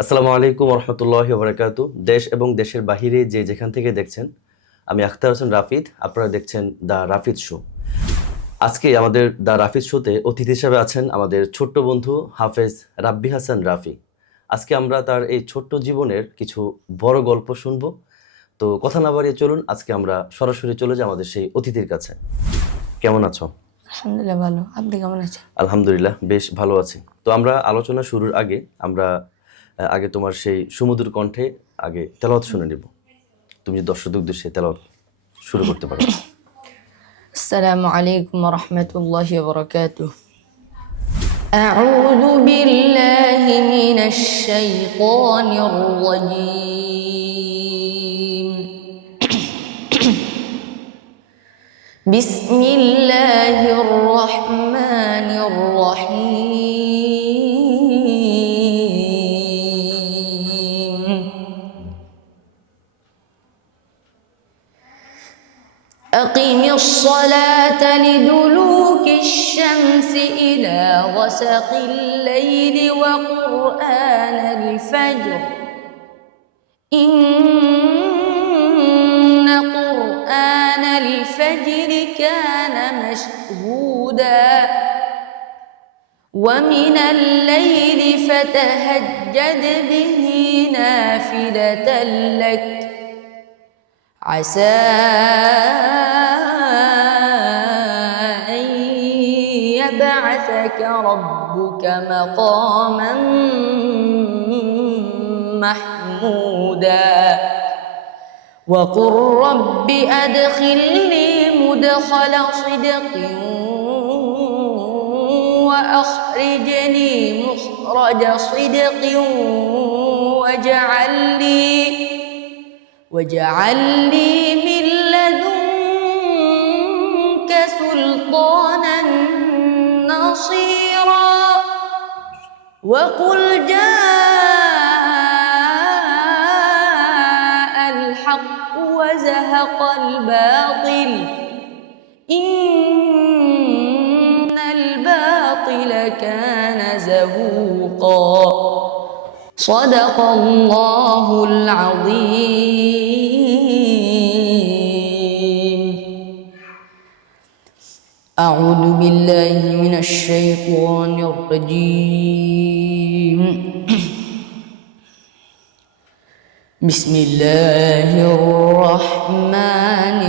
আসসালামু আলাইকুম রহমতুল্লাহি বারাকাতু। দেশ এবং দেশের বাহিরে যে যেখান থেকে দেখছেন, আমি আখতার হোসেন রাফিদ। আপনারা দেখছেন দ্য রাফিদ শো। আজকে আমাদের দ্য রাফিদ শোতে অতিথি হিসেবে আছেন আমাদের ছোট্ট বন্ধু হাফেজ রাব্বি হাসান রাফি। আজকে আমরা তার এই ছোট্ট জীবনের কিছু বড় গল্প শুনব। তো কথা না বাড়িয়ে চলুন আজকে আমরা সরাসরি চলে যাই আমাদের সেই অতিথির কাছে। কেমন আছো? আলহামদুলিল্লাহ ভালো। আপনি কেমন আছেন? আলহামদুলিল্লাহ বেশ ভালো আছি। তো আমরা আলোচনা শুরুর আগে আমরা আগে তোমার সেই সুমধুর কণ্ঠে আগে তেলাওয়াত শুনে নিব। তুমি দর্শকদের উদ্দেশ্যে তেলাওয়াত শুরু করতে পারো। আসসালামু আলাইকুম ওয়া রাহমাতুল্লাহি ওয়া বারাকাতুহু। আউযু বিল্লাহি মিনাশ শাইতানির রাজীম। বিসমিল্লাহির রাহমানির রাহিম। أقم الصلاة لدلوك الشمس إلى غسق الليل وقرآن الفجر إن قرآن الفجر كان مشهودا ومن الليل فتهجد به نافلة لك عسى أن يبعثك ربك مقاما محمودا وقل رب أدخلني مدخل صدق وأخرجني مخرج صدق واجعل لي من لدنك سلطانا نصيرا وقل جاء الحق وزهق الباطل إن الباطل كان زهوقا صدق الله العظيم. أعوذ بالله من الشيطان الرجيم. بسم الله الرحمن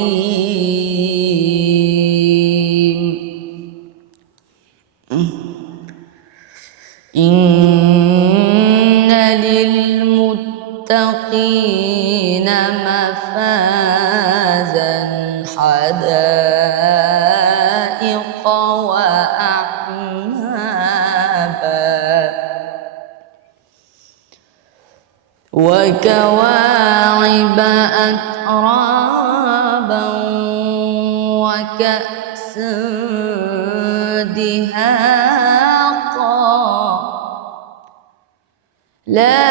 الرحيم. إن للمتقين مفازا حدائق وأعنابا وكواعب أترابا وكأسا دهاقا لا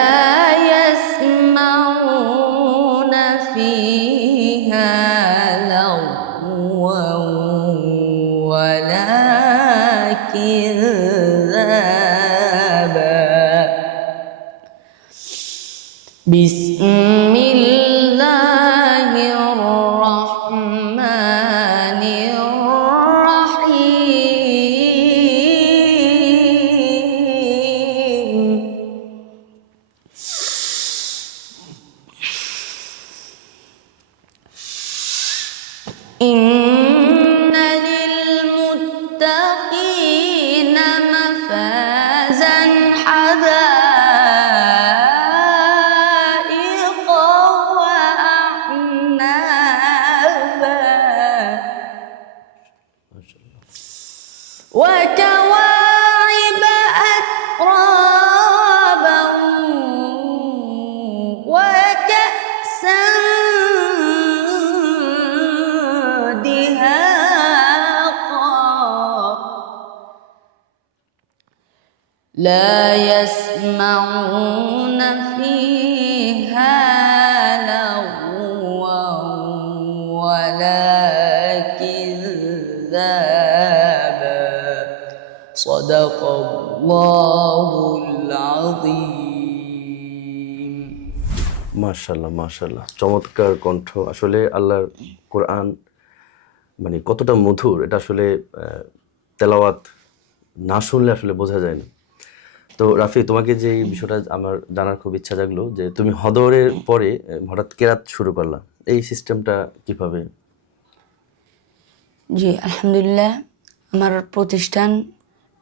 يسمعون فيها لغوا ولا كذابا بسم الله الرحمن الرحيم. إن للمتقين مفازا حدائق وأعنابا وكواعب أترابا وكأسا دهاقا لا يسمعون فيها لغوا ولا كذابا صدق الله العظيم. عظيم. মাশাল্লাহ মাশাল্লাহ, চমৎকার কণ্ঠ। আসলে আল্লাহর কোরআন মানে কতটা মধুর, এটা আসলে তেলাওয়াত না শুনলে আসলে বোঝা যায় না। তো রাফি, তোমাকে যে এই বিষয়টা আমার জানার খুব ইচ্ছা জাগলো যে তুমি হদরের পরে হঠাৎ কেরাত শুরু করলা, এই সিস্টেমটা কিভাবে? জি আলহামদুলিল্লাহ, আমার প্রতিষ্ঠান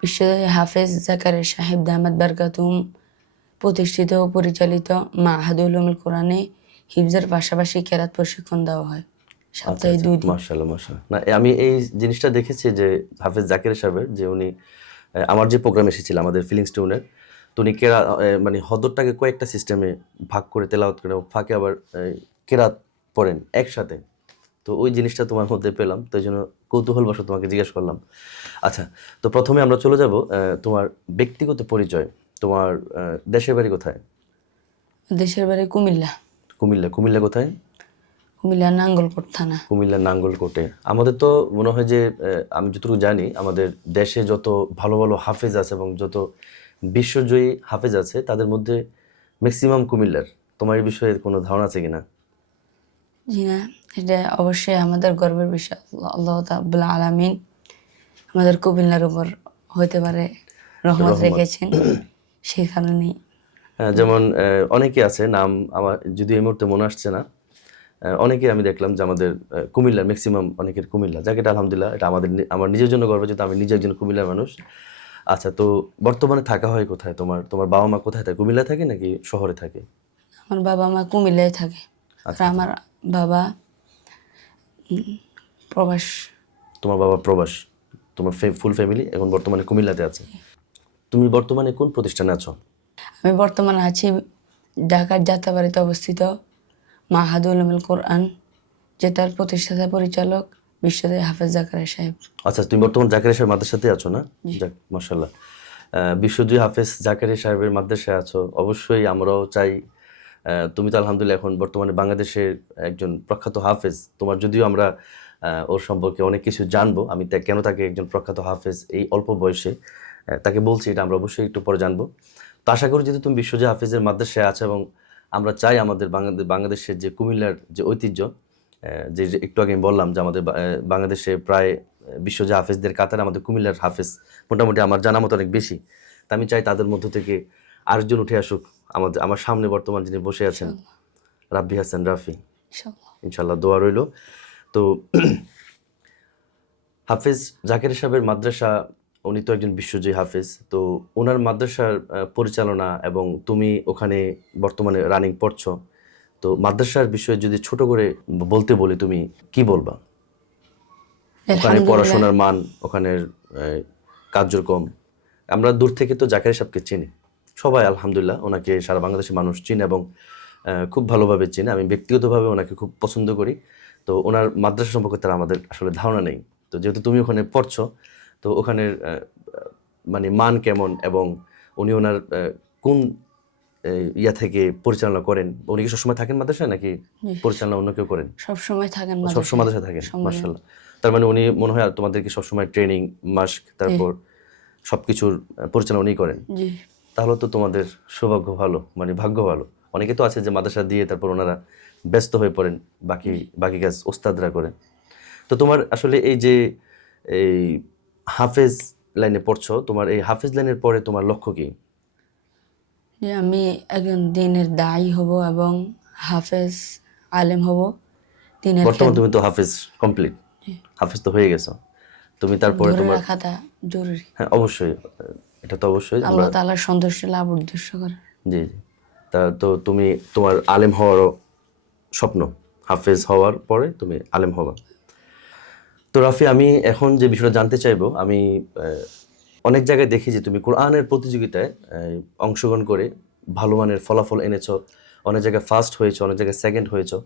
বিশ্ববিদ্যালয় হাফেজ জাকারিয়া সাহেব দামাত বারকাতুম প্রতিষ্ঠিত ও পরিচালিত মাহাদুল উলুমুল কোরআনে হিফজের পাশাপাশি কেরাত প্রশিক্ষণ দেওয়া হয় সপ্তাহে 2 দিন। মাশাল্লাহ মাশাল্লাহ। না, আমি এই জিনিসটা দেখেছি যে হাফেজ জাকির সাহেবের যে উনি আমার যে প্রোগ্রাম এসেছিল আমাদের ফিলিংস টিউনের, তো উনি মানে হদরটাকে কয়েকটা সিস্টেমে ভাগ করে তেলাওয়াত করে ফাঁকে আবার কেরাত পড়েন একসাথে। তো ওই জিনিসটা তোমার মধ্যে পেলাম, তো এই জন্য কৌতূহলবশত তোমাকে জিজ্ঞেস করলাম। আচ্ছা, তো প্রথমে আমরা চলে যাব তোমার ব্যক্তিগত পরিচয়। তোমার দেশের বাড়ি কোথায়? দেশের বাড়ি কুমিল্লা। কুমিল্লা। কুমিল্লা কোথায়? কুমিল্লা নাঙ্গলকোট থানা। কুমিল্লার নাঙ্গলকোটে। আমাদের তো মনে হয় যে আমি যতটুকু জানি আমাদের দেশে যত ভালো ভালো হাফেজ আছে এবং যত বিশ্বজয়ী হাফেজ আছে তাদের মধ্যে ম্যাক্সিমাম কুমিল্লার। তোমার এই বিষয়ে কোনো ধারণা আছে কিনা? জি না, এটা অবশ্যই আমাদের গর্বের বিষয়। আল্লাহ তাআলা আলামিন আমাদের কুমিল্লার উপর হইতে পারে রহমত রেখেছেন, সেই কারণেই। যেমন অনেকে আছে, নাম আমার যদি এই মুহূর্তে মনে আসছে না, অনেকে আমি দেখলাম যে আমাদের কুমিল্লার ম্যাক্সিমাম অনেকের কুমিল্লা, যাকে এটা আলহামদুলিল্লাহ, এটা আমার নিজের জন্য গর্ব যেহেতু আমি নিজে একজন কুমিল্লার মানুষ। আচ্ছা, তো বর্তমানে থাকা হয় কোথায়? তোমার বাবা মা কোথায় থাকে? কুমিল্লায় থাকে নাকি শহরে থাকে? আমার বাবা মা কুমিল্লায় থাকে, আর আমার বাবা প্রবাস। তোমার বাবা প্রবাস, তোমার ফুল ফ্যামিলি এখন বর্তমানে কুমিল্লাতে আছে। তুমি বর্তমানে কোন প্রতিষ্ঠানে আছো? আমি বর্তমানে আছি ঢাকার যাত্রাবাড়িতে অবস্থিত মাহাদুল উলুমুল কোরআন, যেটার প্রতিষ্ঠাতা পরিচালক বিশ্ববিদ্যালয় হাফেজ জাকারিয়া সাহেব। আচ্ছা, তুমি বর্তমান জাকারিয়া সাহেব মাদ্রাসাতে আছো না? যাক মাশাআল্লাহ, বিশ্বজয়ী হাফেজ জাকারিয়া সাহেবের মাদ্রাসায় আছো। অবশ্যই আমরাও চাই, তুমি তো আলহামদুলিল্লাহ এখন বর্তমানে বাংলাদেশের একজন প্রখ্যাত হাফেজ। তোমার যদিও আমরা ওর সম্পর্কে অনেক কিছু জানবো, আমি কেন তাকে একজন প্রখ্যাত হাফেজ এই অল্প বয়সে তাকে বলছি, এটা আমরা অবশ্যই একটু পরে জানবো। তো আশা করি যদি তুমি বিশ্বজয়ী হাফেজের মাদ্রাসায় আছো এবং আমরা চাই আমাদের বাংলাদেশের যে কুমিল্লার যে ঐতিহ্য, যে একটু আগে আমি বললাম যে আমাদের বাংলাদেশে প্রায় বিশ্বজয়ী হাফেজদের কাতারে আমাদের কুমিল্লার হাফেজ মোটামুটি আমার জানা মতো অনেক বেশি। তা আমি চাই তাদের মধ্য থেকে আরেকজন উঠে আসুক। আমার সামনে বর্তমান যিনি বসে আছেন রাব্বি হাসান রাফি, ইনশাল্লাহ দোয়া রইল। তো হাফেজ জাকির সাহেবের মাদ্রাসা, উনি তো একজন বিশ্বজয়ী হাফেজ, তো ওনার মাদ্রাসার পরিচালনা এবং তুমি ওখানে বর্তমানে রানিং পড়ছো, তো মাদ্রাসার বিষয়ে যদি ছোট করে বলতে বলি তুমি কি বলবা? ওখানে পড়াশোনার মান, ওখানের কার্যক্রম। আমরা দূর থেকে তো জাকির সাহেবকে চিনি সবাই, আলহামদুলিল্লাহ ওনাকে সারা বাংলাদেশের মানুষ চিনে এবং খুব ভালোভাবে চিনে। আমি ব্যক্তিগতভাবে ওনাকে খুব পছন্দ করি। তো ওনার মাদ্রাসা সম্পর্কে তার আমাদের আসলে ধারণা নেই। তো যেহেতু তুমি ওখানে পড়ছো, তো ওখানের মানে মান কেমন এবং উনি ওনার কোন ইয়া থেকে পরিচালনা করেন? উনি কি সবসময় থাকেন মাদ্রাসায় নাকি পরিচালনা অন্য কেউ করেন? সবসময় থাকেন, সবসময় মাদ্রাসায় থাকেন, মাশাআল্লাহ। তার মানে উনি মনে হয় তোমাদেরকে সবসময় ট্রেনিং, মাস্ক, তারপর সবকিছুর পরিচালনা উনি করেন। তাহলে তো তোমাদের সৌভাগ্য ভালো, মানে ভাগ্য ভালো। অনেকে তো আছে যে মাদ্রাসা দিয়ে তারপর ওনারা ব্যস্ত হয়ে পড়েন, বাকি কাজ ওস্তাদরা করেন। তো তোমার আসলে এই যে এই হাফেজ লাইনে পড়ছো, তোমার এই হাফেজ লাইনের পরে তোমার লক্ষ্য কি? যে আমি একজন দিনের দায়ী হব এবং হাফেজ আলেম হব। বর্তমানে তুমি তো হাফেজ কমপ্লিট, হাফেজ তো হয়ে গেছো, তুমি তারপরে তোমার রাখাটা জরুরি। হ্যাঁ অবশ্যই, এটা তো অবশ্যই আল্লাহ তাআলার সন্তুষ্টি লাভ উদ্দেশ্য করে। জি জি। তা তো তুমি তোমার আলেম হওয়ারও স্বপ্ন, হাফেজ হওয়ার পরে তুমি আলেম হবা। তো রাফি, আমি এখন যে বিষয়টা জানতে চাইবো, আমি অনেক জায়গায় দেখি যে তুমি কোরআনের প্রতিযোগিতায় অংশগ্রহণ করে ভালো মানের ফলাফল এনেছো, অনেক জায়গায় ফার্স্ট হয়েছো, অনেক জায়গায় সেকেন্ড হয়েছো,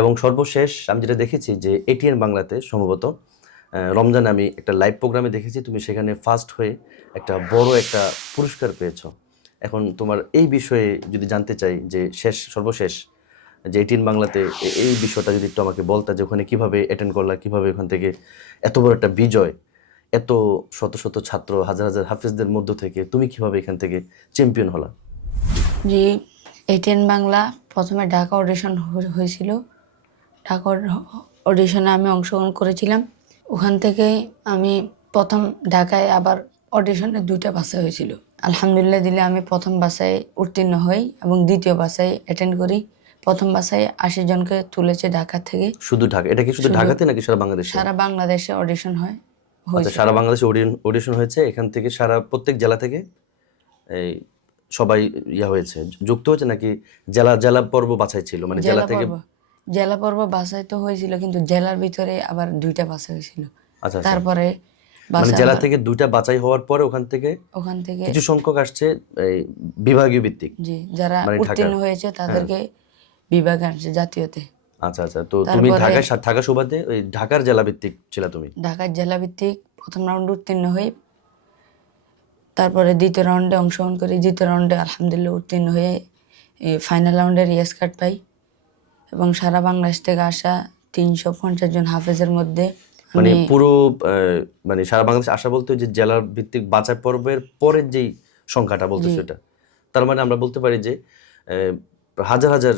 এবং সর্বশেষ আমি যেটা দেখেছি যে এটিএন বাংলাতে সম্ভবত রমজানে আমি একটা লাইভ প্রোগ্রামে দেখেছি তুমি সেখানে ফার্স্ট হয়ে একটা বড় একটা পুরস্কার পেয়েছো। এখন তোমার এই বিষয়ে যদি জানতে চাই যে সর্বশেষ যে এটিএন বাংলাতে এই বিষয়টা যদি একটু আমাকে বলতা, যে ওখানে কীভাবে অ্যাটেন্ড করলা, কীভাবে ওখান থেকে এত বড় একটা বিজয়, এত শত শত ছাত্র, হাজার হাজার হাফেজদের মধ্য থেকে তুমি কিভাবে এখান থেকে চ্যাম্পিয়ন হলা? জি, এটিএন বাংলা প্রথমে ঢাকা অডিশন হয়েছিল। ঢাকা অডিশনে আমি অংশগ্রহণ করেছিলাম। ওখান থেকে আমি প্রথম ঢাকায় আবার অডিশনে 2টা বাছাই হয়েছিল। আলহামদুলিল্লাহ দিলে আমি প্রথম বাছাই উত্তীর্ণ হই এবং দ্বিতীয় বাছাই অ্যাটেন্ড করি। প্রথম বাছাই 80 জনকে তুলেছে ঢাকা থেকে। শুধু ঢাকা? এটা কি শুধু ঢাকাতে নাকি সারা বাংলাদেশে? সারা বাংলাদেশে অডিশন আচ্ছা, হয়েছে। সারা বাংলাদেশে অডিশন হয়েছে। এখান থেকে সারা প্রত্যেক জেলা থেকে এই সবাই হয়েছে, যুক্ত হয়েছে, নাকি জেলা জেলা পর্ব বাছাই ছিল? মানে জেলা থেকে জেলা পর্ব বাছাই তো হয়েছিল, কিন্তু জেলার ভিতরে আবার 2টা বাছাই হয়েছিল। আচ্ছা, তারপরে মানে জেলা থেকে 2টা বাছাই হওয়ার পরে ওখান থেকে কিছু সংখ্যক আসছে এই বিভাগীয় ভিত্তিক। জি, যারা মানে উত্তীর্ণ হয়েছে তাদেরকে বিভাগে আনছে জাতীয়তে। আচ্ছা আচ্ছা, তো তুমি ঢাকায় থাকা সুবাদে ওই ঢাকার জেলা ভিত্তিক ছিল তুমি? ঢাকার জেলা ভিত্তিক প্রথম রাউন্ডে উত্তীর্ণ হই। তারপরে দ্বিতীয় রাউন্ডে অংশগ্রহণ করি। দ্বিতীয় রাউন্ডে আলহামদুলিল্লাহ উত্তীর্ণ হয়ে ফাইনাল রাউন্ডের ইয়েস কার্ড পাই এবং সারা বাংলাদেশ থেকে আসা 350 জন হাফেজের মধ্যে মানে পুরো মানে সারা বাংলাদেশ আসা বলতে যে জেলা ভিত্তিক বাছাই পর্বের পরের যেই সংখ্যাটা বলতে সেটা, তার মানে আমরা বলতে পারি যে হাজার হাজার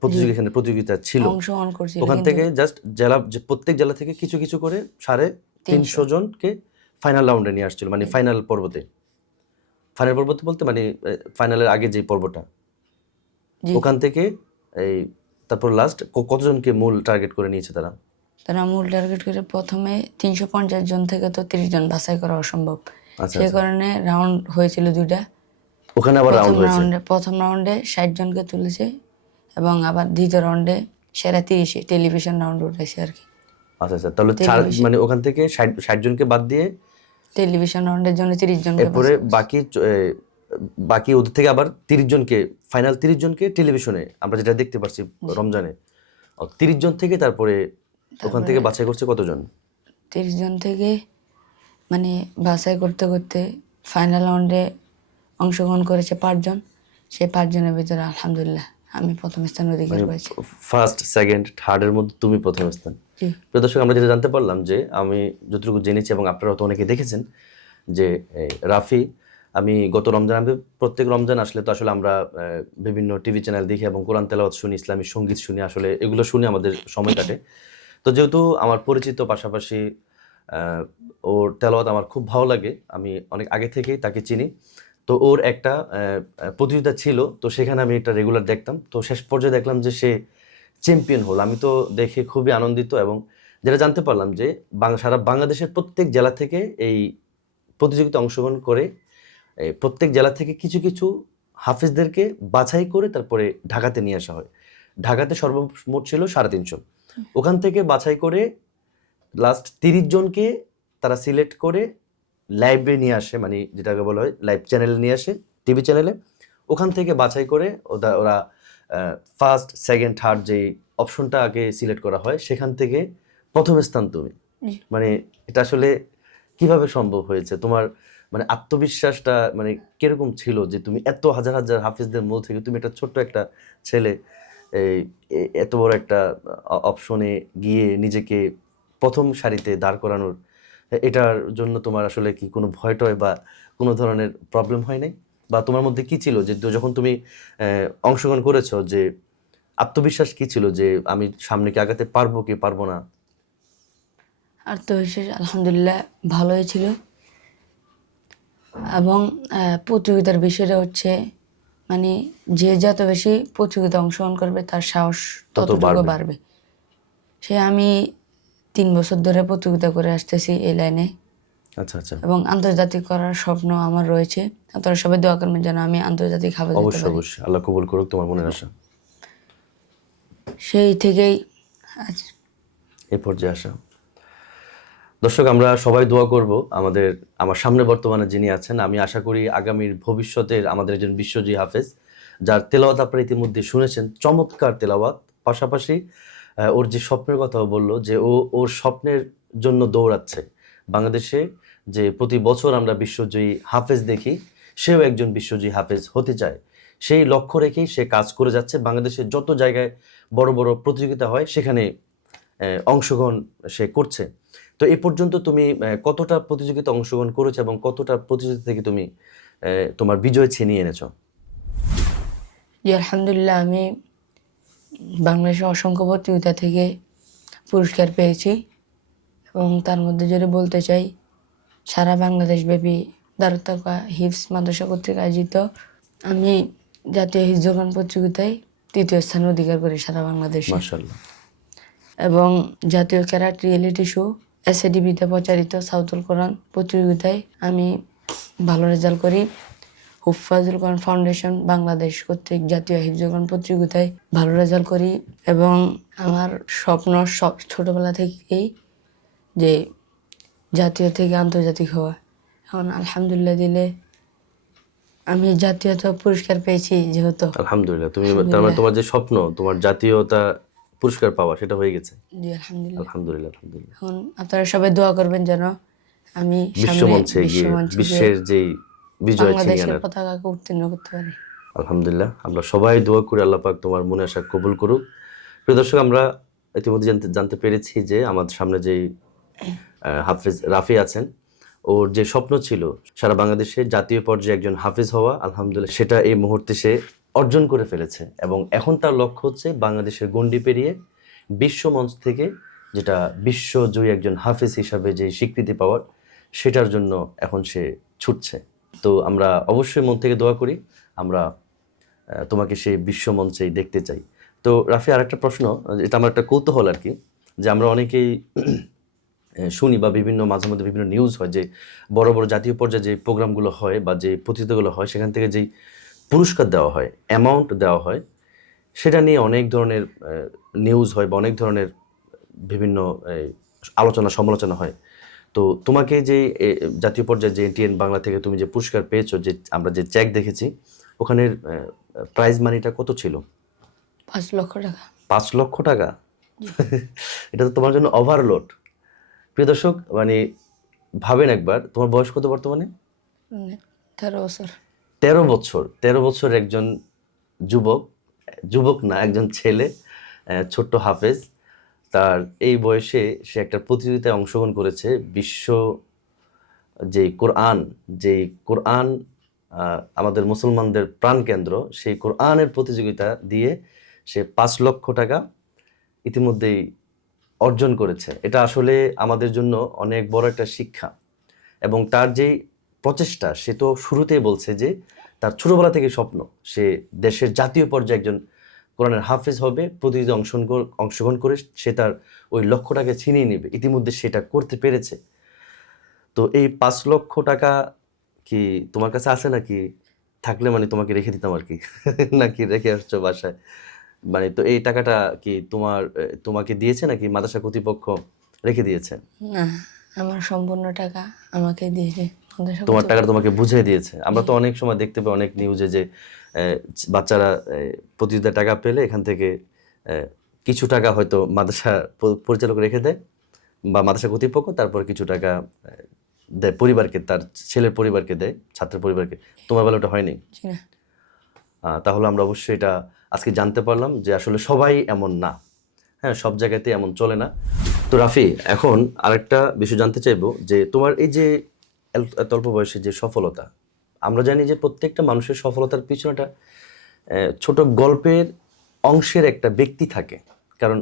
প্রতিযোগী এখানে প্রতিযোগিতা ছিল, অংশগ্রহণ করছিল। ওখান থেকে জাস্ট জেলা প্রত্যেক জেলা থেকে কিছু কিছু করে 350 জনকে ফাইনাল রাউন্ডে নিয়ে আসছিল, মানে ফাইনাল পর্বতে বলতে মানে ফাইনালের আগে যে পর্বটা, ওখান থেকে এই তারপর লাস্ট কতজনকে মূল টার্গেট করে নিয়েছে তারা? তারা মূল টার্গেট করে প্রথমে 350 জন থেকে তো 30 জন বাছাই করা অসম্ভব। সেই কারণে রাউন্ড হয়েছিল 2টা। ওখানে আবার রাউন্ড হয়েছে। প্রথম রাউন্ডে 60 জনকে তুলেছে এবং আবার দ্বিতীয় রাউন্ডে সেরা 30 টেলিভিশন রাউন্ড উঠেছে আর কি। আচ্ছা আচ্ছা, তাহলে মানে ওখান থেকে 60 জনকে বাদ দিয়ে টেলিভিশন রাউন্ডের জন্য 30 জনকে, এরপরে বাকি ওদের থেকে আবার 30 জনকে, ফাইনাল 30 জনকে টেলিভিশনে আমরা যেটা দেখতে পাচ্ছি রমজানে, 30 জন থেকে তারপরে ওখান থেকে বাছাই করছে কতজন? 30 জন থেকে মানে বাছাই করতে করতে ফাইনাল রাউন্ডে অংশগ্রহণ করেছে 5 জন। সেই 5 জনের ভিতরে আলহামদুলিল্লাহ আমি প্রথম স্থান অধিকার করেছি। ফার্স্ট, সেকেন্ড, থার্ডের মধ্যে তুমি প্রথম স্থান। প্রিয় দর্শক, আমরা যেটা জানতে পারলাম যে আমি যতটুকু জেনেছি এবং আপনারা তো অনেকে দেখেছেন যে রাফি, আমি গত রমজান, আমি প্রত্যেক রমজান আসলে তো আসলে আমরা বিভিন্ন টিভি চ্যানেল দেখি এবং কোরআন তেলাওয়াত শুনি, ইসলামী সঙ্গীত শুনি, আসলে এগুলো শুনে আমাদের সময় কাটে। তো যেহেতু আমার পরিচিত, পাশাপাশি ওর তেলাওয়াত আমার খুব ভালো লাগে, আমি অনেক আগে থেকেই তাকে চিনি। তো ওর একটা প্রতিযোগিতা ছিল, তো সেখানে আমি এটা রেগুলার দেখতাম। তো শেষ পর্যায়ে দেখলাম যে সে চ্যাম্পিয়ন হল। আমি তো দেখে খুবই আনন্দিত এবং যেটা জানতে পারলাম যে সারা বাংলাদেশের প্রত্যেক জেলা থেকে এই প্রতিযোগিতা অংশগ্রহণ করে প্রত্যেক জেলা থেকে কিছু কিছু হাফেজদেরকে বাছাই করে তারপরে ঢাকাতে নিয়ে আসা হয়। ঢাকাতে সর্বমোট ছিল 350। ওখান থেকে বাছাই করে লাস্ট 30 জনকে তারা সিলেক্ট করে লাইভে নিয়ে আসে, মানে যেটাকে বলা হয় লাইভ চ্যানেলে নিয়ে আসে, টিভি চ্যানেলে। ওখান থেকে বাছাই করে ওরা ফার্স্ট, সেকেন্ড, থার্ড যে অপশনটা আগে সিলেক্ট করা হয়, সেখান থেকে প্রথম স্থান তুমি। মানে এটা আসলে কিভাবে সম্ভব হয়েছে? তোমার মানে আত্মবিশ্বাসটা মানে কিরকম ছিল যে তুমি এত হাজার হাজার হাফিজদের মধ্যে থেকে তুমি একটা ছোট্ট একটা ছেলে এত বড় একটা অপশনে গিয়ে নিজেকে প্রথম সারিতে দাঁড় করানোর, এটার জন্য তোমার আসলে কি কোনো ভয় টয় বা কোনো ধরনের প্রবলেম হয় নাই? বা তোমার মধ্যে কি ছিল যে যখন তুমি অংশগ্রহণ করেছো, যে আত্মবিশ্বাস কি ছিল যে আমি সামনে কি আগাতে পারবো কি পারবো না? আত্মবিশ্বাস আলহামদুলিল্লাহ ভালোই ছিল এবং প্রতিযোগিতার বিষয়টা হচ্ছে মানে যে যত বেশি প্রতিযোগিতা অংশগ্রহণ করবে তার সাহস ততটুকু বাড়বে। সে আমি 3 বছর ধরে প্রতিযোগিতা করে আসতেছি এই লাইনে। আচ্ছা আচ্ছা, এবং আন্তর্জাতিক করার স্বপ্ন আমার রয়েছে। আপনারা সবাই দোয়া করবেন যেন আমি আন্তর্জাতিক হাফেজ হতে পারি। অবশ্যই আল্লাহ কবুল করুক তোমার মনের আশা। সেই থেকেই এই পর্যায়ে আসা। দর্শক, আমরা সবাই দোয়া করব আমার সামনে বর্তমানে যিনি আছেন, আমি আশা করি আগামীর ভবিষ্যতের আমাদের একজন বিশ্বজয়ী হাফেজ, যার তেলাওয়াত আপনারা ইতিমধ্যে শুনেছেন, চমৎকার তেলাওয়াত। পাশাপাশি ওর যে স্বপ্নের কথাও বললো যে ওর স্বপ্নের জন্য দৌড়াচ্ছে। বাংলাদেশে যে প্রতি বছর আমরা বিশ্বজয়ী হাফেজ দেখি, সেও একজন বিশ্বজয়ী হাফেজ হতে চায়। সেই লক্ষ্য রেখেই সে কাজ করে যাচ্ছে। বাংলাদেশের যত জায়গায় বড় বড় প্রতিযোগিতা হয় সেখানে অংশগ্রহণ সে করছে। তো এই পর্যন্ত তুমি কতটা প্রতিযোগিতা অংশগ্রহণ করেছো এবং কতটা প্রতিযোগিতা থেকে তুমি তোমার বিজয় ছিনিয়ে এনেছো? জি আলহামদুলিল্লাহ, আমি বাংলাদেশের অসংখ্য প্রতিযোগিতা থেকে পুরস্কার পেয়েছি এবং তার মধ্যে যদি বলতে চাই, সারা বাংলাদেশ ব্যাপী দারুত তাকওয়া হিফজ মাদ্রাসা কর্তৃক আয়োজিত আমি জাতীয় হিফজ কোরআন প্রতিযোগিতায় 3য় স্থান অধিকার করি সারা বাংলাদেশে। মাশাআল্লাহ। এবং জাতীয় ক্যারাট রিয়েলিটি শো এসএডিবিতে প্রচারিত সাউতুল কোরআন প্রতিযোগিতায় আমি ভালো রেজাল্ট করি। হুফাজুল কোরআন ফাউন্ডেশন বাংলাদেশ কর্তৃক জাতীয় হিফজ কোরআন প্রতিযোগিতায় ভালো রেজাল্ট করি এবং আমার স্বপ্ন সব ছোটবেলা থেকেই যে জাতীয় থেকে আন্তর্জাতিক হওয়া। এখন আলহামদুলিল্লাহ দিলে আমি জাতীয়তা পুরস্কার পেয়েছি যেহেতু। আলহামদুলিল্লাহ, তুমি তার মানে তোমার যে স্বপ্ন, তোমার জাতীয়তা পুরস্কার পাওয়া, সেটা হয়ে গেছে। জি আলহামদুলিল্লাহ। আলহামদুলিল্লাহ, আলহামদুলিল্লাহ। এখন আপনারা সবাই দোয়া করবেন যেন আমি বিশ্বমঞ্চে গিয়ে বিশ্বের যে বিজয় ছিনিয়ে বাংলাদেশের আনার। পতাকাকে উত্তীর্ণ করতে পারি। আলহামদুলিল্লাহ, আমরা সবাই দোয়া করি আল্লাহ পাক তোমার মনে আশা কবুল করুক। প্রিয় দর্শক, আমরা ইতিমধ্যে জানতে পেরেছি যে আমাদের সামনে যেই হাফেজ রাফি আছেন, ওর যে স্বপ্ন ছিল সারা বাংলাদেশে জাতীয় পর্যায়ে একজন হাফেজ হওয়া, আলহামদুলিল্লাহ সেটা এই মুহূর্তে সে অর্জন করে ফেলেছে এবং এখন তার লক্ষ্য হচ্ছে বাংলাদেশের গণ্ডি পেরিয়ে বিশ্ব মঞ্চ থেকে যেটা বিশ্বজয়ী একজন হাফেজ হিসাবে যে স্বীকৃতি পাওয়ার, সেটার জন্য এখন সে ছুটছে। তো আমরা অবশ্যই মন থেকে দোয়া করি, আমরা তোমাকে সেই বিশ্ব মঞ্চেই দেখতে চাই। তো রাফি, আরেকটা প্রশ্ন, এটা আমার একটা কৌতূহল আর কি, যে আমরা অনেকেই শুনি বা বিভিন্ন মাঝে মধ্যে বিভিন্ন নিউজ হয় যে বড় বড় জাতীয় পর্যায়ে যে প্রোগ্রামগুলো হয় বা যে প্রতিযোগিতাগুলো হয়, সেখান থেকে যেই পুরস্কার দেওয়া হয়, অ্যামাউন্ট দেওয়া হয়, সেটা নিয়ে অনেক ধরনের নিউজ হয় বা অনেক ধরনের বিভিন্ন আলোচনা সমালোচনা হয়। তো তোমাকে যে জাতীয় পর্যায়ে যে এটিএন বাংলা থেকে তুমি যে পুরস্কার পেয়েছো, যে আমরা যে চেক দেখেছি, ওখানের প্রাইজ মানিটা কত ছিল? 5 লক্ষ টাকা। 5 লক্ষ টাকা? এটা তো তোমার জন্য ওভারলোড। প্রিয় দর্শক, মানে ভাবেন একবার, তোমার বয়স কত বর্তমানে? 13 বছর। 13 বছর। 13 বছর একজন যুবক না, একজন ছেলে, ছোট্ট হাফেজ, তার এই বয়সে সে একটা প্রতিযোগিতায় অংশগ্রহণ করেছে। বিশ্ব যেই কোরআন আমাদের মুসলমানদের প্রাণকেন্দ্র, সেই কোরআনের প্রতিযোগিতা দিয়ে সে 5 লক্ষ টাকা ইতিমধ্যেই অর্জন করেছে। এটা আসলে আমাদের জন্য অনেক বড় একটা শিক্ষা এবং তার যেই প্রচেষ্টা, সে তো শুরুতেই বলছে যে তার ছোটবেলা থেকে স্বপ্ন সে দেশের জাতীয় পর্যায়ে একজন কোরআনের হাফেজ হবে, প্রতিযোগিতায় অংশগ্রহণ করে সে তার ওই লক্ষ্যটাকে ছিনিয়ে নেবে। ইতিমধ্যে সেটা করতে পেরেছে। তো এই 5 লক্ষ টাকা কি তোমার কাছে আছে নাকি? থাকলে মানে তোমাকে রেখে দিতাম আর কি। নাকি রেখে আসছো বাসায়? মানে তো এই টাকাটা কি তোমাকে দিয়েছে নাকি মাদ্রাসা কর্তৃপক্ষ রেখে দিয়েছে? না, আমার সম্পূর্ণ টাকা আমাকে দিয়েছে মাদ্রাসা তোমার কর্তৃপক্ষ। টাকাটা তোমাকে বুঝিয়ে দিয়েছে। আমরা তো অনেক সময় দেখতে পাই অনেক নিউজে যে বাচ্চারা প্রতিযোগিতায় টাকা পেলে এখান থেকে কিছু টাকা হয়তো মাদ্রাসা পরিচালক রেখে দেয় বা মাদ্রাসা কর্তৃপক্ষ, তারপর কিছু টাকা দেয় পরিবারকে, তার ছেলের পরিবারকে দেয়, ছাত্রের পরিবারকে। তোমার বেলা ওটা হয়নি? জি না। তাহলে আমরা অবশ্যই এটা আজকে জানতে পারলাম যে আসলে সবাই এমন না, হ্যাঁ, সব জায়গাতে এমন চলে না। তো রাফি, এখন আরেকটা বিষয় জানতে চাইবো যে তোমার এই যে এত অল্প বয়সে যে সফলতা, আমরা জানি যে প্রত্যেকটা মানুষের সফলতার পিছনে একটা ছোট গল্পের অংশের একটা ব্যক্তি থাকে। কারণ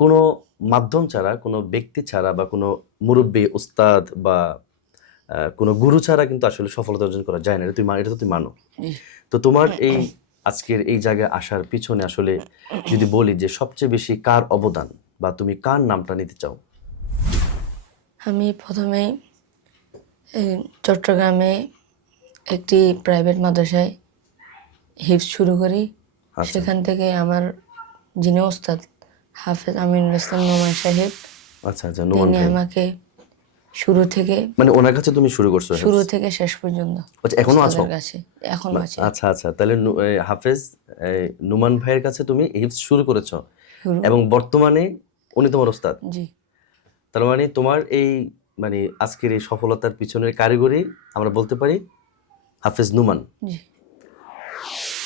কোনো মাধ্যম ছাড়া, কোনো ব্যক্তি ছাড়া বা কোনো মুরব্বী, উস্তাদ বা কোনো গুরু ছাড়া কিন্তু আসলে সফলতা অর্জন করা যায় না। এটা তো তুমি মানো। জি। তো তোমার এই আজকের এই জায়গায় আসার পিছনে আসলে যদি বলি যে সবচেয়ে বেশি কার অবদান বা তুমি কার নামটা নিতে চাও? আমি প্রথমে চট্টগ্রামে একটি প্রাইভেট মাদ্রাসায় হিফজ শুরু করি। আচ্ছা। সেখান থেকে আমার যিনি ওস্তাদ হাফেজ আমিনুল ইসলাম নোমান সাহেব, আচ্ছা আচ্ছা, নোমান তিনি ভাই। আমাকে শুরু থেকে মানে ওনার কাছে তুমি শুরু করছো? শুরু থেকে শেষ পর্যন্ত। আচ্ছা, এখনো আছো? ওস্তাদের কাছে এখনো আছি। আচ্ছা আচ্ছা, তাহলে হাফেজ নোমান ভাইয়ের কাছে তুমি হিফজ শুরু করেছো শুরু। এবং বর্তমানে উনি তোমার ওস্তাদ। জি। তার মানে তোমার এই মানে আজকের এই সফলতার পিছনের কারিগরি আমরা বলতে পারি হাফেজ নোমান। জি।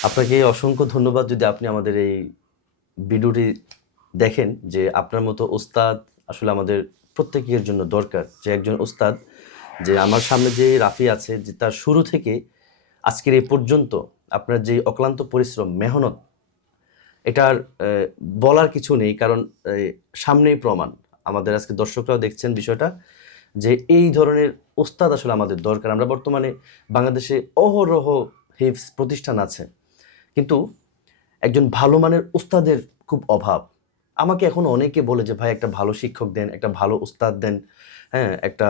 আপনাকে অসংখ্য ধন্যবাদ। যদি আপনি আমাদের এই ভিডিওটি দেখেন, যে আপনার মতো ওস্তাদ আসলে আমাদের প্রত্যেকের জন্য দরকার। যে একজন ওস্তাদ, যে আমার সামনে যে রাফি আছে, যে তার শুরু থেকে আজকের এই পর্যন্ত আপনার যে অক্লান্ত পরিশ্রম মেহনত, এটার বলার কিছু নেই, কারণ সামনেই প্রমাণ। আমাদের আজকে দর্শকরাও দেখছেন বিষয়টা, যে এই ধরনের ওস্তাদ আসলে আমাদের দরকার। আমরা বর্তমানে বাংলাদেশে অহরহ হিফজ প্রতিষ্ঠান আছে, কিন্তু একজন ভালো মানের উস্তাদের খুব অভাব। আমাকে এখন অনেকে বলে যে ভাই একটা ভালো শিক্ষক দেন, একটা ভালো উস্তাদ দেন, হ্যাঁ একটা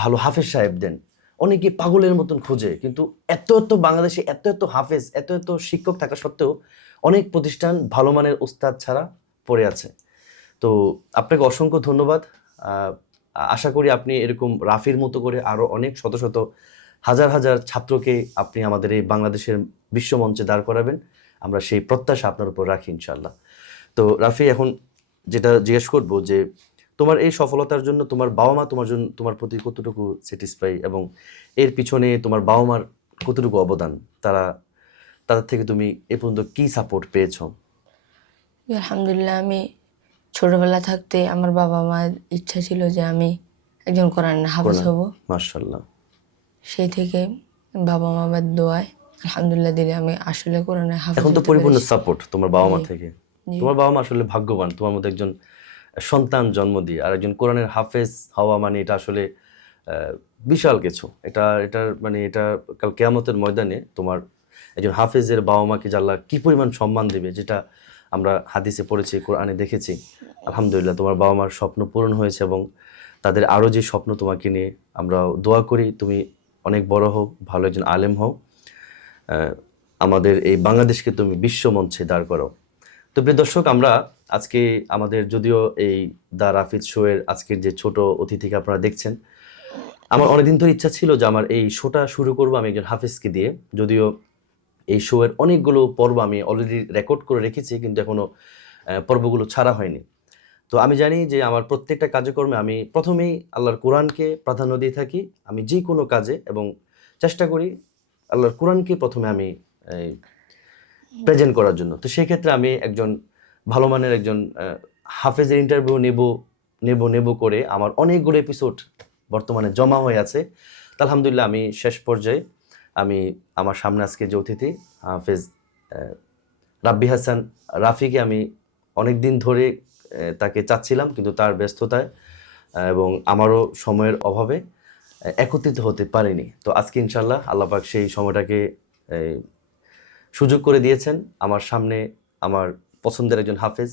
ভালো হাফেজ সাহেব দেন। অনেকে পাগলের মতন খোঁজে, কিন্তু এত এত বাংলাদেশে এত এত হাফেজ, এত এত শিক্ষক থাকা সত্ত্বেও অনেক প্রতিষ্ঠান ভালো মানের উস্তাদ ছাড়া পড়ে আছে। তো আপনাকে অসংখ্য ধন্যবাদ। আহ, আশা করি আপনি এরকম রাফির মতো করে আরো অনেক শত শত হাজার হাজার ছাত্রকে আপনি আমাদের এই বাংলাদেশের বিশ্বমঞ্চে দাঁড় করাবেন। আমরা সেই প্রত্যাশা আপনার উপর রাখি ইনশাল্লাহ। তো রাফি, এখন যেটা জিজ্ঞেস করবো যে তোমার এই সফলতার জন্য তোমার বাবা মা তোমার প্রতি কতটুকু স্যাটিসফাই, এবং এর পিছনে তোমার বাবা মার কতটুকু অবদান, তাদের থেকে তুমি এ পর্যন্ত কি সাপোর্ট পেয়েছো? আলহামদুলিল্লাহ, আমি ছোটবেলা থাকতে আমার বাবা মার ইচ্ছা ছিল যে আমি একজন কোরআন হাফেজ হব। মাশাআল্লাহ। সেই থেকে বাবা মার দোয়ায় আলহামদুলিল্লাহ দিলে আমি আসলে কোরআনে হাফেজ এখন তো হতে পরিপূর্ণ পেরেছি। সাপোর্ট তোমার বাবা মা জি, থেকে। জি। তোমার বাবা মা আসলে ভাগ্যবান, তোমার মতো একজন সন্তান জন্ম দিয়ে। আর একজন কোরআনের হাফেজ হওয়া মানে এটা আসলে বিশাল কিছু। এটার মানে এটা কাল কিয়ামতের ময়দানে তোমার একজন হাফেজের বাবা মাকে যে আল্লাহ কি পরিমাণ সম্মান দেবে, যেটা আমরা হাদিসে পড়েছি, কোরআনে দেখেছি। আলহামদুলিল্লাহ, তোমার বাবা মার স্বপ্ন পূরণ হয়েছে, এবং তাদের আরও যে স্বপ্ন তোমাকে নিয়ে আমরা দোয়া করি তুমি অনেক বড় হও, ভালো একজন আলেম হও, আমাদের এই বাংলাদেশকে তুমি বিশ্ব মঞ্চে দাঁড় করাও। তো প্রিয় দর্শক, আমরা আজকে আমাদের যদিও এই দ্য রাফিজ শো এর আজকের যে ছোট অতিথিকে আপনারা দেখছেন, আমার অনেকদিন ধরে ইচ্ছা ছিল যে আমার এই শোটা শুরু করবো আমি একজন হাফিজকে দিয়ে। যদিও এই শো এর অনেকগুলো পর্ব আমি অলরেডি রেকর্ড করে রেখেছি, কিন্তু এখনো পর্বগুলো ছাড়া হয়নি। তো আমি জানি যে আমার প্রত্যেকটা কাজকর্মে আমি প্রথমেই আল্লাহর কোরআনকে প্রাধান্য দিয়ে থাকি, আমি যে কোনো কাজে, এবং চেষ্টা করি আল্লাহর কোরআনকে প্রথমে আমি প্রেজেন্ট করার জন্য। তো সেই ক্ষেত্রে আমি একজন ভালো মানের একজন হাফেজের ইন্টারভিউ নেব করে আমার অনেকগুলো এপিসোড বর্তমানে জমা হয়ে আছে। তো আলহামদুলিল্লাহ, আমি শেষ পর্যায়ে আমার সামনে আজকে যে অতিথি হাফেজ রাব্বি হাসান রাফিকে আমি অনেক দিন ধরে তাকে চাচ্ছিলাম, কিন্তু তার ব্যস্ততায় এবং আমারও সময়ের অভাবে একত্রিত হতে পারিনি। তো আজকে ইনশাল্লাহ আল্লাহ পাক সেই সময়টাকে সুযোগ করে দিয়েছেন। আমার সামনে আমার পছন্দের একজন হাফেজ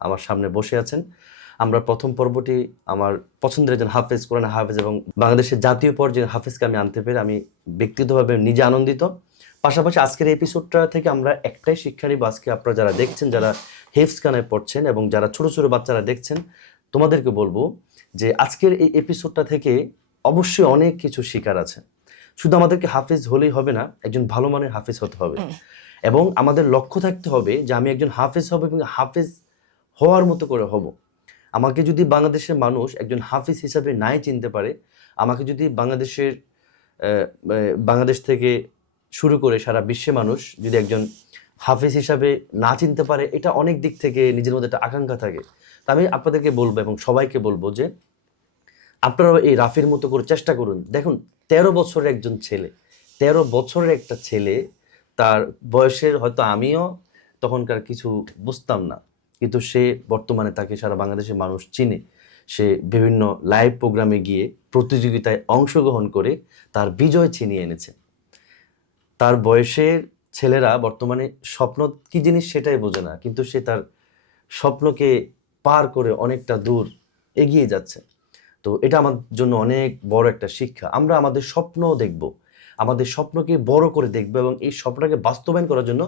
আমার সামনে বসে আছেন। আমরা প্রথম পর্বটি আমার পছন্দের একজন হাফেজ, কোরআন হাফেজ এবং বাংলাদেশের জাতীয় পর্যায়ের হাফেজকে আমি আনতে পেরে আমি ব্যক্তিগতভাবে নিজে আনন্দিত। পাশাপাশি আজকের এপিসোডটা থেকে আমরা একটাই শিক্ষা নিব। আজকে আপনারা যারা দেখছেন, যারা হেফজখানায় পড়ছেন এবং যারা ছোট ছোট বাচ্চারা দেখছেন, তোমাদেরকে বলবো যে আজকের এই এপিসোডটা থেকে অবশ্যই অনেক কিছু শেখার আছে। শুধু আমাদেরকে হাফেজ হলেই হবে না, একজন ভালো মানের হাফেজ হতে হবে, এবং আমাদের লক্ষ্য থাকতে হবে যে আমি একজন হাফেজ হব এবং হাফেজ হওয়ার মতো করে হব। আমাকে যদি বাংলাদেশের মানুষ একজন হাফিজ হিসাবে নাই চিনতে পারে, আমাকে যদি বাংলাদেশ থেকে শুরু করে সারা বিশ্বে মানুষ যদি একজন হাফিজ হিসাবে না চিনতে পারে, এটা অনেক দিক থেকে নিজের মধ্যে একটা আকাঙ্ক্ষা থাকে। তা আমি আপনাদেরকে বলবো এবং সবাইকে বলবো যে আপনারাও এই রাফির মতো করে চেষ্টা করুন। দেখুন, 13 বছরের একজন ছেলে, 13 বছরের একটা ছেলে, তার বয়সের হয়তো আমিও তখনকার কিছু বুঝতাম না, কিন্তু সে বর্তমানে তাকে সারা বাংলাদেশের মানুষ চিনে। সে বিভিন্ন লাইভ প্রোগ্রামে গিয়ে প্রতিযোগিতায় অংশগ্রহণ করে তার বিজয় ছিনিয়ে এনেছে। তার বয়সের ছেলেরা বর্তমানে স্বপ্ন কি জিনিস সেটাই বোঝে না, কিন্তু সে তার স্বপ্নকে পার করে অনেকটা দূর এগিয়ে যাচ্ছে। তো এটা আমার জন্য অনেক বড় একটা শিক্ষা। আমরা আমাদের স্বপ্ন দেখব, আমাদের স্বপ্নকে বড় করে দেখব, এবং এই স্বপ্নটাকে বাস্তবায়ন করার জন্য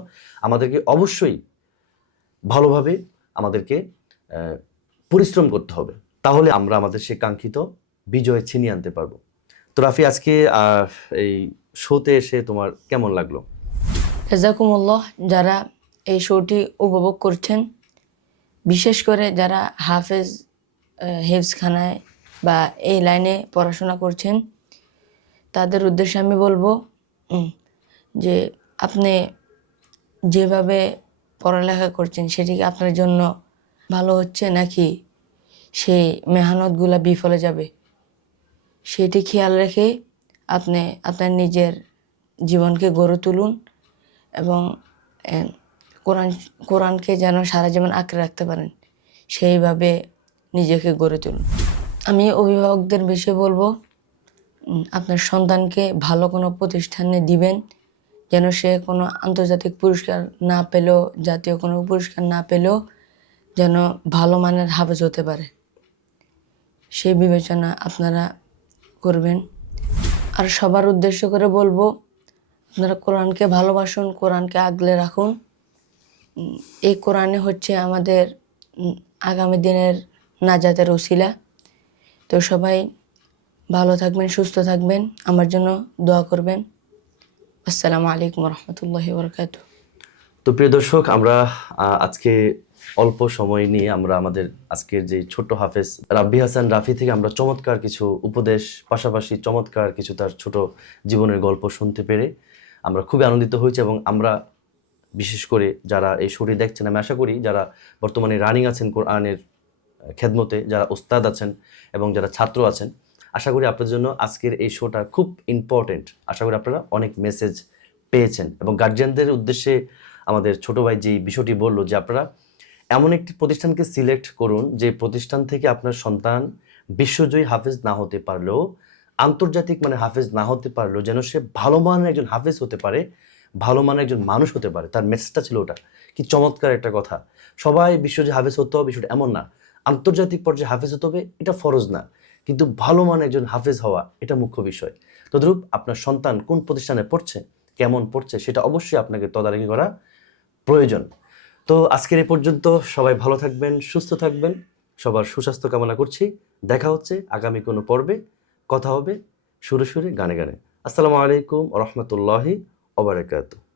আমাদেরকে অবশ্যই ভালোভাবে আমাদেরকে পরিশ্রম করতে হবে। তাহলে আমরা আমাদের সে কাঙ্ক্ষিত বিজয় ছিনিয়ে আনতে পারবো। তো রাফি, আজকে এই শোতে এসে তোমার কেমন লাগলো? জাযাকুমুল্লাহ। যারা এই শোটি উপভোগ করছেন, বিশেষ করে যারা হেফজখানায় বা এই লাইনে পড়াশোনা করছেন, তাদের উদ্দেশ্যে আমি বলবো যে আপনি যেভাবে পড়ালেখা করছেন সেটি কি আপনার জন্য ভালো হচ্ছে, নাকি সেই মেহনতগুলা বিফলে যাবে, সেটি খেয়াল রেখে আপনি আপনার নিজের জীবনকে গড়ে তুলুন এবং আহ, কোরআনকে যেন সারা জীবন আঁকড়ে রাখতে পারেন, সেইভাবে নিজেকে গড়ে তুলুন। আমি অভিভাবকদের বিষয়ে বলবো, আপনার সন্তানকে ভালো কোনো প্রতিষ্ঠানে দিবেন, যেন সে কোনো আন্তর্জাতিক পুরস্কার না পেলেও, জাতীয় কোনো পুরস্কার না পেলেও যেন ভালো মানের হাফেজ হতে পারে, সেই বিবেচনা আপনারা করবেন। আর সবার উদ্দেশ্য করে বলবো, আপনারা কোরআনকে ভালোবাসুন, কোরআনকে আগলে রাখুন। এই কোরআনে হচ্ছে আমাদের আগামী দিনের নাজাতের উসিলা। তো সবাই ভালো থাকবেন, সুস্থ থাকবেন, আমার জন্য দোয়া করবেন। আসসালামু আলাইকুম রহমতুল্লাহি বারাকাতুহু। তো প্রিয় দর্শক, আমরা আজকে অল্প সময় নিয়ে আমরা আমাদের আজকের যে ছোট্ট হাফেজ রাব্বি হাসান রাফি থেকে আমরা চমৎকার কিছু উপদেশ, পাশাপাশি চমৎকার কিছু তার ছোট জীবনের গল্প শুনতে পেরে আমরা খুবই আনন্দিত হয়েছি। এবং আমরা বিশেষ করে যারা এই শোটি দেখছেন, আমি আশা করি যারা বর্তমানে রানিং আছেন কোরআনের খেদমতে, যারা ওস্তাদ আছেন এবং যারা ছাত্র আছেন, আশা করি আপনাদের জন্য আজকের এই শোটা খুব ইম্পর্টেন্ট। আশা করি আপনারা অনেক মেসেজ পেয়েছেন। এবং গার্জিয়ানদের উদ্দেশ্যে আমাদের ছোট ভাই যে বিষয়টি বললো যে আপনারা এমন একটি প্রতিষ্ঠানকে সিলেক্ট করুন যে প্রতিষ্ঠান থেকে আপনার সন্তান বিশ্বজয়ী হাফেজ না হতে পারলেও, আন্তর্জাতিক মানে হাফেজ না হতে পারলেও যেন সে ভালো মানের একজন হাফেজ হতে পারে, ভালো মানের একজন মানুষ হতে পারে। তার মেসেজটা ছিল ওটা। কি চমৎকার একটা কথা। সবাই বিশ্বজয়ী হাফেজ হতে হবে বিষয়টা এমন না, আন্তর্জাতিক পর্যায়ে হাফেজ হতে হবে এটা ফরজ না, কিন্তু ভালো মানের একজন হাফেজ হওয়া এটা মুখ্য বিষয়। তদ্রূপ আপনার সন্তান কোন প্রতিষ্ঠানে পড়ছে, কেমন পড়ছে, সেটা অবশ্যই আপনাকে তদারকি করা প্রয়োজন। তো আজকের এ পর্যন্ত। সবাই ভালো থাকবেন, সুস্থ থাকবেন, সবার সুস্বাস্থ্য কামনা করছি। দেখা হচ্ছে আগামী কোনো পর্বে, কথা হবে সুরে সুরে, গানে গানে। আসসালামু আলাইকুম ওয়া রাহমাতুল্লাহি ওয়া বারাকাতুহু।